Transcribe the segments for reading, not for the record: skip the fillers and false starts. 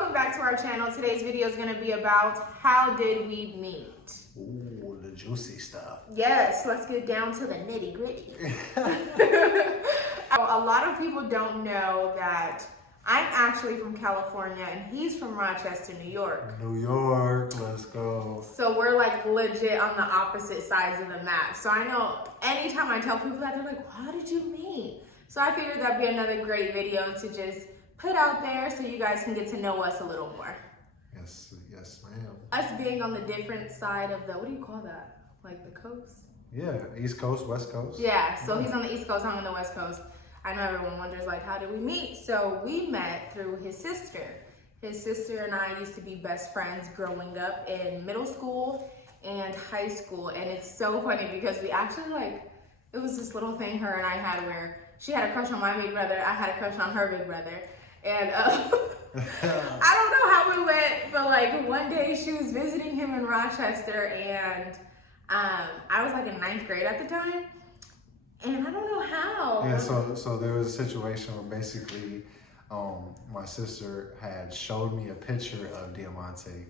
welcome back to our channel. Today's video is going to be about how did we meet? Ooh, the juicy stuff. Yes, let's get down to the nitty gritty. A lot of people don't know that I'm actually from California and he's from Rochester, New York. New York, let's go. So we're like legit on the opposite sides of the map. So I know anytime I tell people that, they're like, how did you meet? So I figured that'd be another great video to just put out there so you guys can get to know us a little more. Yes, yes, ma'am. Us being on the different side of the, what do you call that? Like the coast? Yeah, East Coast, West Coast. Yeah, so he's on the East Coast, I'm on the West Coast. I know everyone wonders like, how did we meet? So we met through his sister. His sister and I used to be best friends growing up in middle school and high school. And it's so funny because we actually like, it was this little thing her and I had where she had a crush on my big brother, I had a crush on her big brother. And I don't know how we went, but like one day she was visiting him in Rochester and I was like in 9th grade at the time. And I don't know how. Yeah, so there was a situation where basically my sister had showed me a picture of Diamante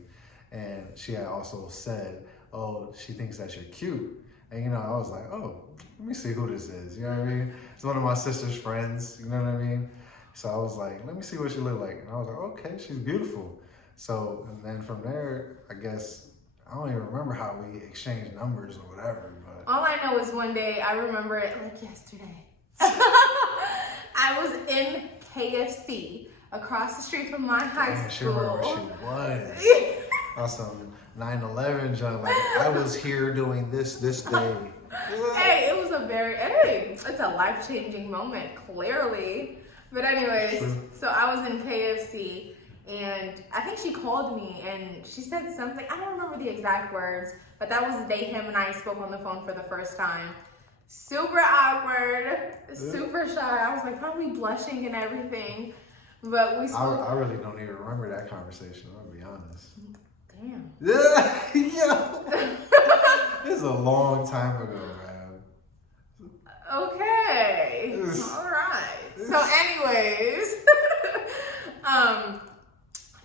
and she had also said, oh, she thinks that you're cute. And you know, I was like, oh, let me see who this is. You know what I mean? It's one of my sister's friends, you know what I mean? So I was like, let me see what she looked like. And I was like, okay, she's beautiful. So, and then from there, I guess, I don't even remember how we exchanged numbers or whatever, but. All I know is one day, I remember it like yesterday. I was in KFC across the street from my high school. She remember where she was. On some 9/11 junk, like I was here doing this day. Hey, it was it's a life-changing moment, clearly. But anyways, so I was in KFC and I think she called me and she said something, I don't remember the exact words, but that was the day him and I spoke on the phone for the first time. Super awkward, super shy. I was like probably blushing and everything, but we spoke. I really don't even remember that conversation, I'll be honest. Damn. Yeah. It's a long time ago, man. Okay. All right. So anyways,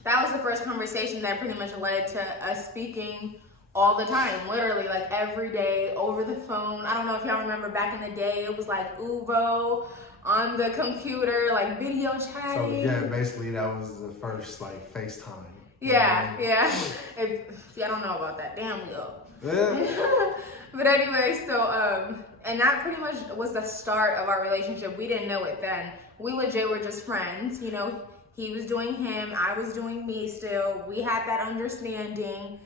that was the first conversation that pretty much led to us speaking all the time, literally like every day over the phone. I don't know if y'all remember back in the day, it was like Uvo on the computer, like video chatting. So yeah, basically that was the first like FaceTime. Yeah, yeah. If y'all don't know about that, damn well. Yeah. But anyway, so and that pretty much was the start of our relationship. We didn't know it then. We legit were just friends. You know, he was doing him, I was doing me still. We had that understanding.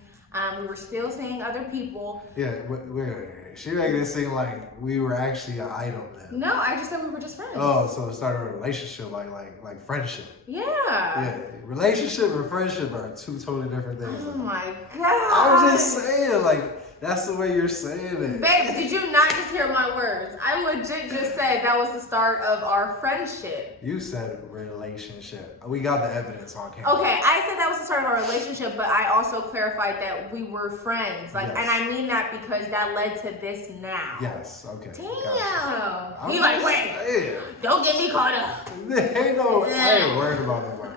We were still seeing other people. Yeah, wait. She made it seem like we were actually an item then. No, I just said we were just friends. Oh, so it started a relationship, like friendship. Yeah. Yeah, relationship and friendship are two totally different things. Oh my God. I was just saying, like, that's the way you're saying it. Babe, did you not just hear my words? I legit just said that was the start of our friendship. You said relationship. We got the evidence on camera. Okay, I said that was the start of our relationship, but I also clarified that we were friends. Like, yes. And I mean that because that led to this now. Yes, okay. Damn. Gotcha. He like, wait, don't get me caught up. Ain't no, I ain't worried about that one.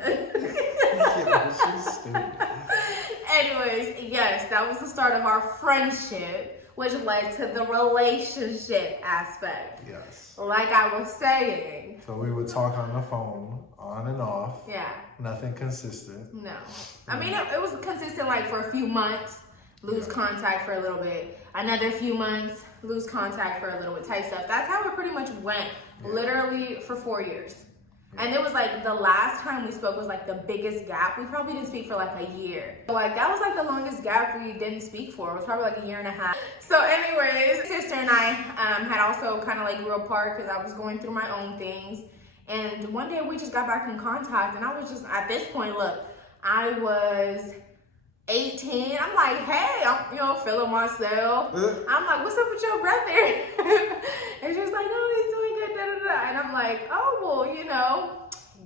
Yeah, she's stupid. Anyways, yes, that was the start of our friendship, which led to the relationship aspect. Yes. Like I was saying. So we would talk on the phone, on and off. Yeah. Nothing consistent. No. I mean, it was consistent like for a few months, lose contact for a little bit. Another few months, lose contact for a little bit type stuff. That's how it pretty much went, literally for 4 years. And it was like the last time we spoke was like the biggest gap. We probably didn't speak for like a year. So like that was like the longest gap we didn't speak for. It was probably like a year and a half. So anyways, sister and I had also kind of like grew apart because I was going through my own things. And one day we just got back in contact and I was just, at this point, look, I was 18. I'm like, hey, I'm feeling myself. I'm like, what's up with your brother? And she was like, oh, he's doing good, da da da. And I'm like, oh, well,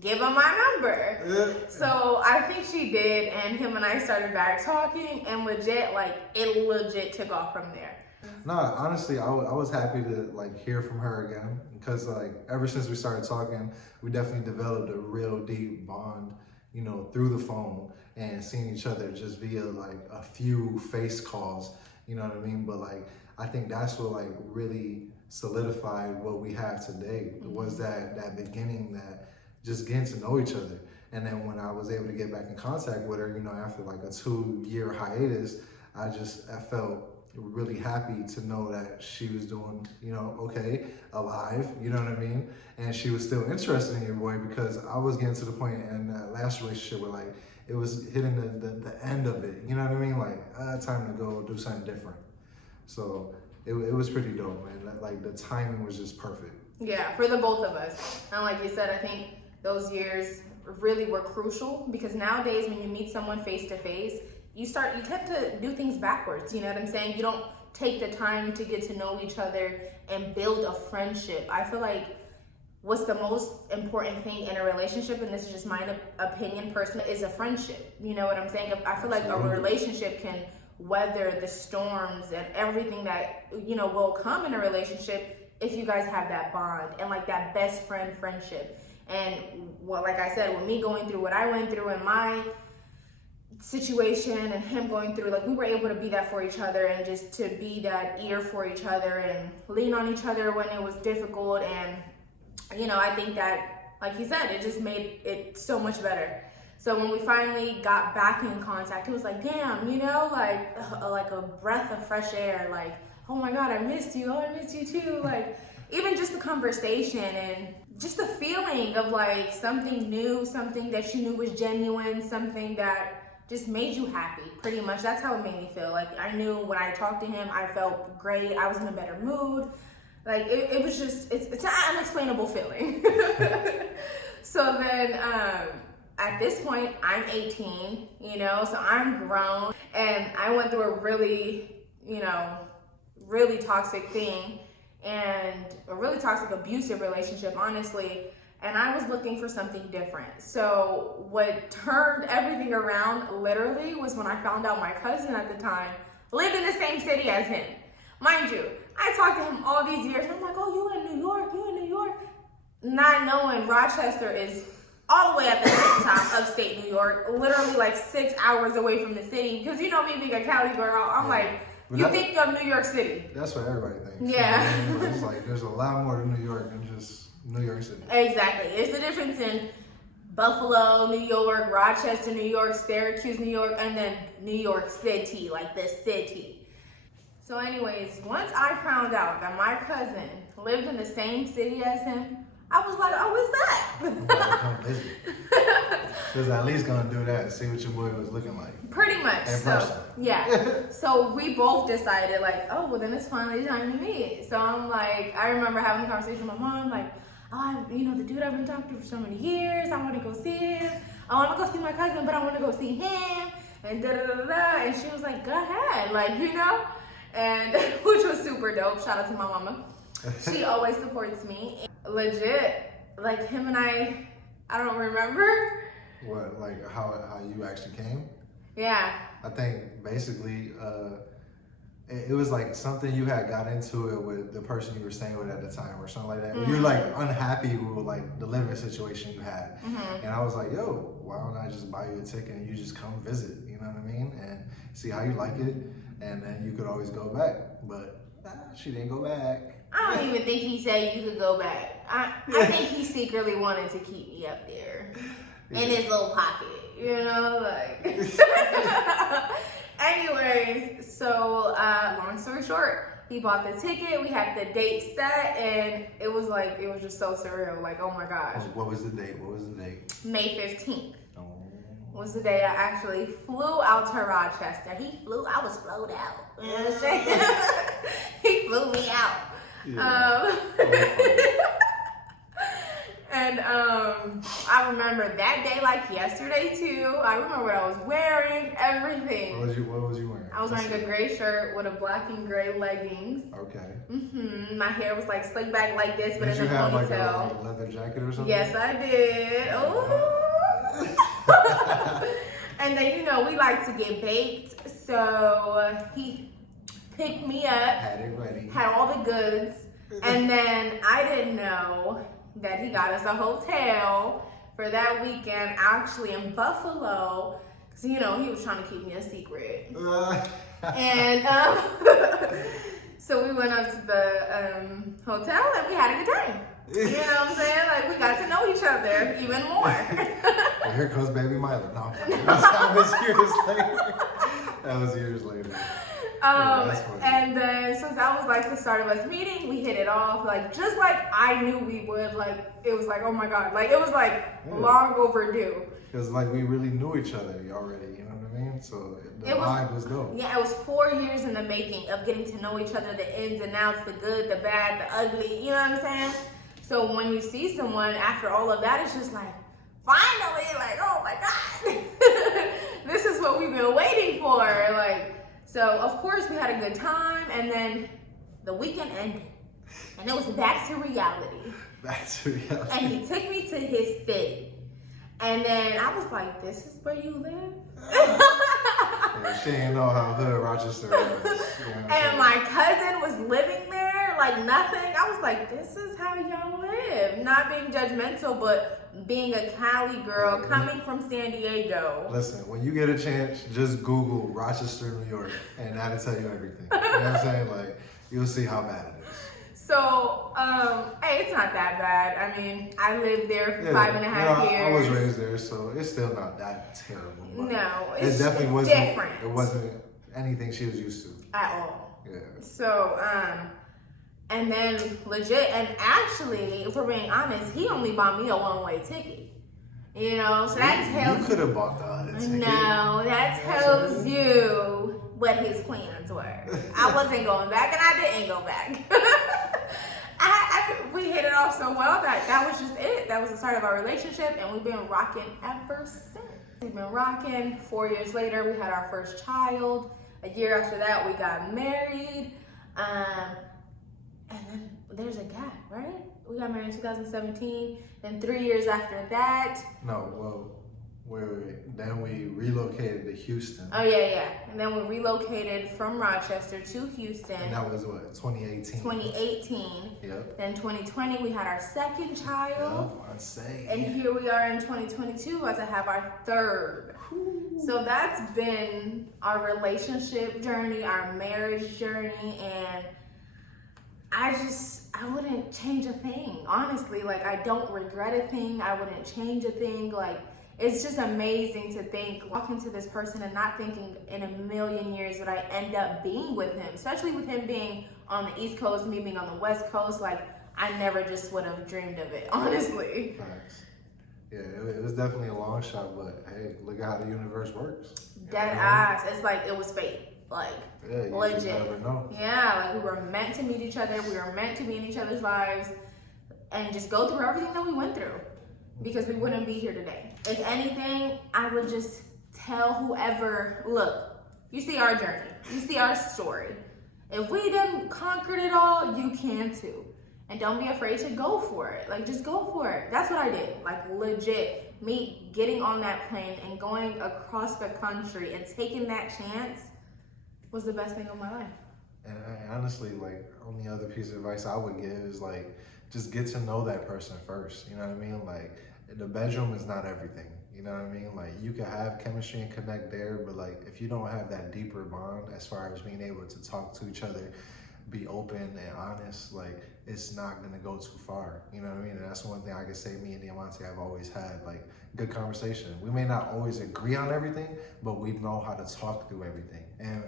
give him my number. So I think she did, and him and I started back talking, and it legit took off from there. No, honestly, I was happy to like hear from her again because like ever since we started talking, we definitely developed a real deep bond. you know, through the phone and seeing each other just via like a few face calls, you know what I mean? But like, I think that's what like really solidified what we have today, was that beginning, that just getting to know each other. And then when I was able to get back in contact with her, you know, after like a 2-year hiatus, I felt really happy to know that she was doing, you know, okay, alive, you know what I mean? And she was still interested in your boy, because I was getting to the point in that last relationship where like, it was hitting the end of it, you know what I mean? Like, time to go do something different. So it was pretty dope, man. Like, the timing was just perfect. Yeah, for the both of us. And like you said, I think those years really were crucial, because nowadays when you meet someone face to face, you tend to do things backwards. You know what I'm saying? You don't take the time to get to know each other and build a friendship. I feel like what's the most important thing in a relationship, and this is just my opinion personally, is a friendship. You know what I'm saying? I feel like a relationship can weather the storms and everything that, you know, will come in a relationship if you guys have that bond and like that best friend friendship. And well, like I said, with me going through what I went through in my situation and him going through, like, we were able to be that for each other and just to be that ear for each other and lean on each other when it was difficult. And you know, I think that, like you said, it just made it so much better. So when we finally got back in contact, it was like, damn, you know, like a breath of fresh air. Like, oh my God, I missed you. Oh, I missed you too. Like, even just the conversation and just the feeling of like something new, something that you knew was genuine, something that just made you happy, pretty much. That's how it made me feel. Like, I knew when I talked to him, I felt great. I was in a better mood. Like, it was just, it's an unexplainable feeling. So then, at this point, I'm 18, you know, so I'm grown. And I went through a really, you know, really toxic thing, and a really toxic, abusive relationship, honestly. And I was looking for something different. So what turned everything around literally was when I found out my cousin at the time lived in the same city as him. Mind you, I talked to him all these years. I'm like, oh, you in New York, not knowing Rochester is all the way at the top of upstate New York, literally like 6 hours away from the city. Because you know me being a Cali girl, I'm like, you think of New York City. That's what everybody thinks. Yeah. You know, it's like, there's a lot more to New York than just New York City. Exactly. It's the difference in Buffalo, New York, Rochester, New York, Syracuse, New York, and then New York City, like the city. So anyways, once I found out that my cousin lived in the same city as him, I was like, oh, what's that? Come visit. She was at least gonna do that, see what your boy was looking like. Pretty much. So, yeah. So we both decided, like, oh, well, then it's finally time to meet. So I'm like, I remember having a conversation with my mom, like, oh, you know, the dude I've been talking to for so many years, I want to go see him. Oh, I'm gonna go see my cousin, but I want to go see him. And da-da-da-da. And she was like, go ahead, like, you know? And which was super dope. Shout out to my mama. She always supports me. Legit, like him and I don't remember. What, like how you actually came? Yeah. I think basically it was like something you had got into it with the person you were staying with at the time or something like that. Mm-hmm. You're like unhappy with like the living situation you had. Mm-hmm. And I was like, yo, why don't I just buy you a ticket and you just come visit, you know what I mean? And see how you like it. And then you could always go back. But she didn't go back. I don't even think he said you could go back. I think he secretly wanted to keep me up there in his little pocket, you know, like. Anyways, so long story short, he bought the ticket. We had the date set, and it was just so surreal. Like, oh my gosh. What was the date? May 15th. Was the day I actually flew out to Rochester. I was flown out. You know what I'm saying? He flew me out. Yeah. And I remember that day like yesterday too. I remember what I was wearing, everything. What was you wearing? I was wearing a gray shirt with a black and gray leggings. Okay. Mm-hmm. My hair was like slicked back like this, but did in a ponytail. Did you have like a leather jacket or something? Yes, I did. Ooh. And then, you know, we like to get baked. So he picked me up. Had it ready. Had all the goods. And then I didn't know that he got us a hotel for that weekend, actually in Buffalo, because he was trying to keep me a secret. And so we went up to the hotel and we had a good time. You know what I'm saying? Like, we got to know each other even more. Well, here comes baby Milo. No, that was years later. That was years later. And then, so that was like the start of us meeting. We hit it off, like, just like I knew we would. Like, it was like, oh my God. Like, it was like long overdue. Because, like, we really knew each other already, you know what I mean? So the vibe was dope. Yeah, it was 4 years in the making of getting to know each other, the ins and outs, the good, the bad, the ugly, you know what I'm saying? So when you see someone after all of that, it's just like, finally, like, oh my God, this is what we've been waiting for. Like, so of course we had a good time, and then the weekend ended, and it was back to reality. Back to reality. And he took me to his city, and then I was like, this is where you live? Yeah, she didn't know how hood Rochester was. You know and my cousin was living there, like nothing. I was like, this is how y'all live. Not being judgmental, but being a Cali girl coming from San Diego. Listen, when you get a chance, just Google Rochester, New York, and that'll tell you everything. You know what I'm saying? Like, you'll see how bad it is. So, hey, it's not that bad. I mean, I lived there for 5.5 years. I was raised there, so it's still not that terrible. No, it definitely wasn't different. It wasn't anything she was used to. At all. Yeah. So, and then legit, and actually, if we're being honest, he only bought me a one-way ticket. You know, so that tells you could have bought the other ticket. No, that tells you what his plans were. I wasn't going back, and I didn't go back. We hit it off so well that was just it. That was the start of our relationship, and we've been rocking ever since. We've been rocking. 4 years later, we had our first child. A year after that, we got married. And then there's a gap, right? We got married in 2017. Then 3 years after that. No, well, then we relocated to Houston. Oh, yeah. And then we relocated from Rochester to Houston. And that was what, 2018? 2018. Yep. Then 2020, we had our second child. Yep, I'd say. And here we are in 2022 about to have our third. Ooh. So that's been our relationship journey, our marriage journey, and I wouldn't change a thing. Honestly, like, I don't regret a thing. I wouldn't change a thing. Like, it's just amazing to think, walking to this person and not thinking in a million years that I end up being with him, especially with him being on the East Coast, me being on the West Coast. Like, I never just would have dreamed of it, honestly. Thanks. Yeah, it was definitely a long shot, but hey, look at how the universe works. Dead ass. It's like it was fate. Like, you legit. just never know. Yeah, like, we were meant to meet each other. We were meant to be in each other's lives and just go through everything that we went through, because we wouldn't be here today. If anything, I would just tell whoever, look, you see our journey, you see our story. If we didn't conquer it all, you can too. And don't be afraid to go for it. Like, just go for it. That's what I did. Like, legit, me getting on that plane and going across the country and taking that chance was the best thing of my life. And honestly, like, only other piece of advice I would give is, like, just get to know that person first. You know what I mean? Like, the bedroom is not everything. You know what I mean? Like, you can have chemistry and connect there, but, like, if you don't have that deeper bond as far as being able to talk to each other, be open and honest, like, it's not gonna go too far. You know what I mean? And that's one thing I can say me and Diamante have always had, like, good conversation. We may not always agree on everything, but we know how to talk through everything. And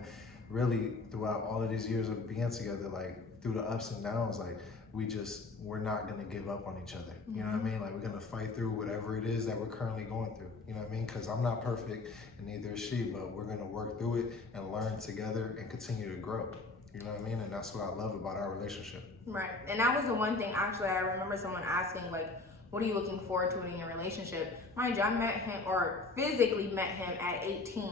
really, throughout all of these years of being together, like, through the ups and downs, like, we're not gonna give up on each other. You know what I mean? Like, we're gonna fight through whatever it is that we're currently going through. You know what I mean? Because I'm not perfect, and neither is she, but we're gonna work through it and learn together and continue to grow. You know what I mean? And that's what I love about our relationship. Right. And that was the one thing, actually, I remember someone asking, like, what are you looking forward to in your relationship? Mind you, I met him, or physically met him at 18,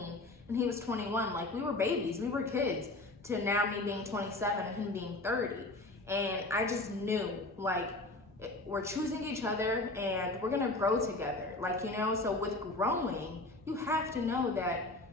and he was 21. Like, we were babies, we were kids, to now me being 27 and him being 30. And I just knew, like, we're choosing each other and we're gonna grow together. Like, you know, so with growing, you have to know that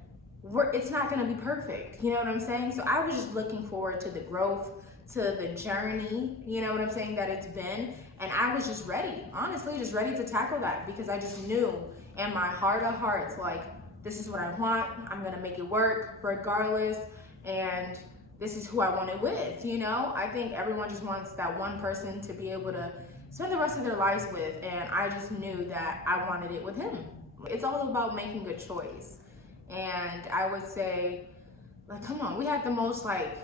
it's not gonna be perfect. You know what I'm saying? So I was just looking forward to the growth, to the journey, you know what I'm saying, that it's been. And I was just ready, honestly, just ready to tackle that, because I just knew in my heart of hearts, like, this is what I want. I'm gonna make it work regardless. And this is who I want it with, you know? I think everyone just wants that one person to be able to spend the rest of their lives with. And I just knew that I wanted it with him. It's all about making a choice. And I would say, like, come on, we had the most, like,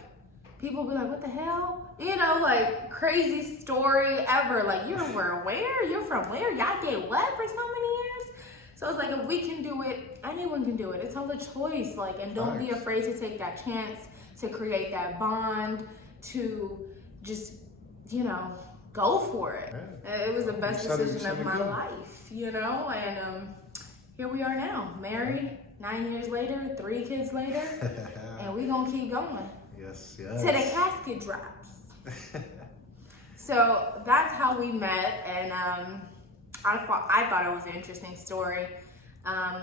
people be like, what the hell? You know, like, crazy story ever. Like, you were where? You're from where? Y'all did what for so many years? So it's like, if we can do it, anyone can do it. It's all a choice. Like, and don't be afraid to take that chance, to create that bond, to just, you know, go for it. It was the best decision of my life, you know? And here we are now, married, 9 years later, 3 kids later, and we gonna keep going. Yes. To the casket drops. So that's how we met, and I thought it was an interesting story.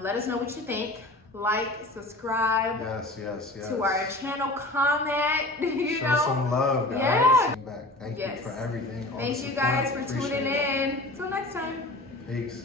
Let us know what you think. Like, subscribe. Yes. To our channel, comment. Show some love, guys. Yeah. Thank you for everything. Thank you guys for tuning in. Till next time. Peace.